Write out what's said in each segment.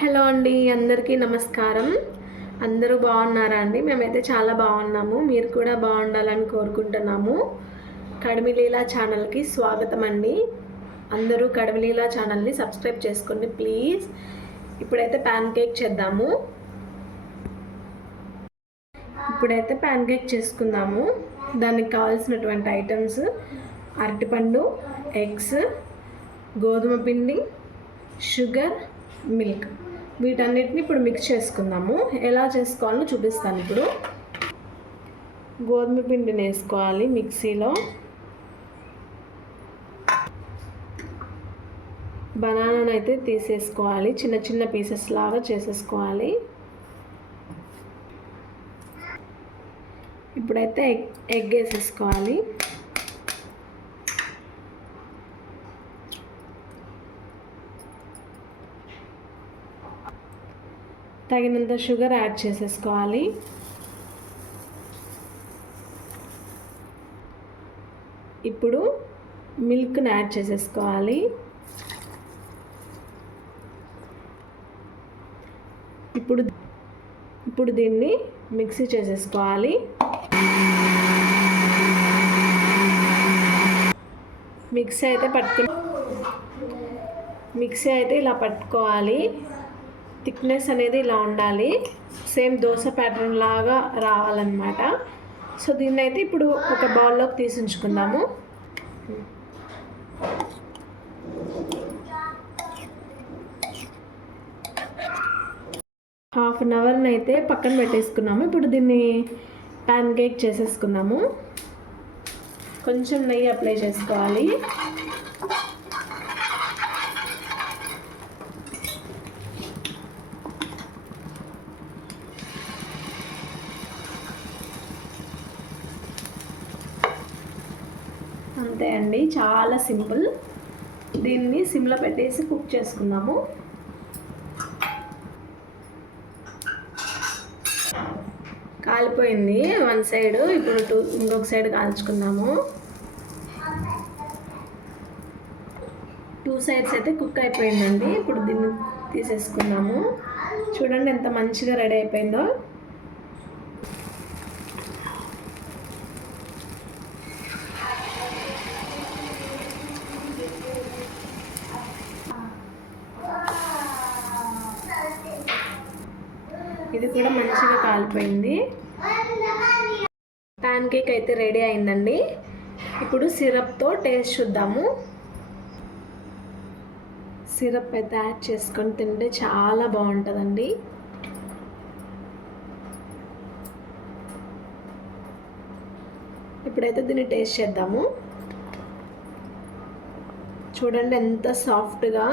Hello అండి, అందరికీ నమస్కారం. అందరూ బాగున్నారా అండి? మేమైతే చాలా బాగున్నాము. మీరు కూడా బాగుండాలని కోరుకుంటున్నాము. కడిమిలీలా ఛానల్కి స్వాగతం అండి. అందరూ కడిమిలీలా ఛానల్ని సబ్స్క్రైబ్ చేసుకోండి ప్లీజ్. ఇప్పుడైతే ప్యాన్ కేక్ చేద్దాము. చేసుకుందాము. దానికి కావాల్సినటువంటి ఐటమ్స్: అరటిపండు, ఎగ్స్, గోధుమ పిండి, షుగర్, మిల్క్. వీటన్నిటిని ఇప్పుడు మిక్స్ చేసుకుందాము. ఎలా చేసుకోవాలో చూపిస్తాను. ఇప్పుడు గోధుమ పిండిని వేసుకోవాలి మిక్సీలో. బనానాను అయితే తీసేసుకోవాలి, చిన్న చిన్న పీసెస్ లాగా చేసేసుకోవాలి. ఇప్పుడైతే ఎగ్ వేసేసుకోవాలి. తగినంత షుగర్ యాడ్ చేసేసుకోవాలి. ఇప్పుడు మిల్క్ని యాడ్ చేసేసుకోవాలి. ఇప్పుడు దీన్ని మిక్సీ చేసేసుకోవాలి. మిక్సీ అయితే ఇలా పట్టుకోవాలి. థిక్నెస్ అనేది ఇలా ఉండాలి. సేమ్ దోశ ప్యాటర్న్ లాగా రావాలన్నమాట. సో దీన్ని అయితే ఇప్పుడు ఒక బౌల్లోకి తీసి ఉంచుకుందాము. హాఫ్ అన్ అవర్ని అయితే పక్కన పెట్టేసుకున్నాము. ఇప్పుడు దీన్ని ప్యాన్ కేక్ చేసేసుకుందాము. కొంచెం నెయ్యి అప్లై చేసుకోవాలి. అంతే అండి, చాలా సింపుల్. దీన్ని సిమ్లో పెట్టేసి కుక్ చేసుకుందాము. కాలిపోయింది వన్ సైడ్. ఇప్పుడు ఇంకొక సైడ్ కాల్చుకుందాము. 2 సైడ్స్ అయితే కుక్ అయిపోయిందండి. ఇప్పుడు దీన్ని తీసేసుకుందాము. చూడండి ఎంత మంచిగా రెడీ అయిపోయిందో. ఇది కూడా మంచిగా కాలిపోయింది. ప్యాన్ కేక్ అయితే రెడీ అయిందండి. ఇప్పుడు సిరప్తో టేస్ట్ చూద్దాము. సిరప్ అయితే యాడ్ చేసుకొని తింటే చాలా బాగుంటుందండి. ఇప్పుడైతే దీన్ని టేస్ట్ చేద్దాము. చూడండి ఎంత సాఫ్ట్గా,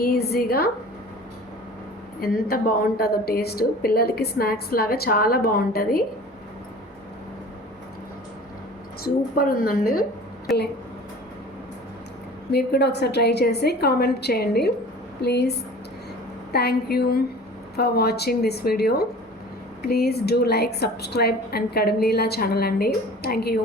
ఈజీగా, ఎంత బాగుంటుందో టేస్ట్. పిల్లలకి స్నాక్స్ లాగా చాలా బాగుంటుంది. సూపర్ ఉందండి. మీరు కూడా ఒకసారి ట్రై చేసి కామెంట్ చేయండి please. Thank you for watching this video. Please do like, subscribe and కడిమిలీలా ఛానల్ అండి. Thank you.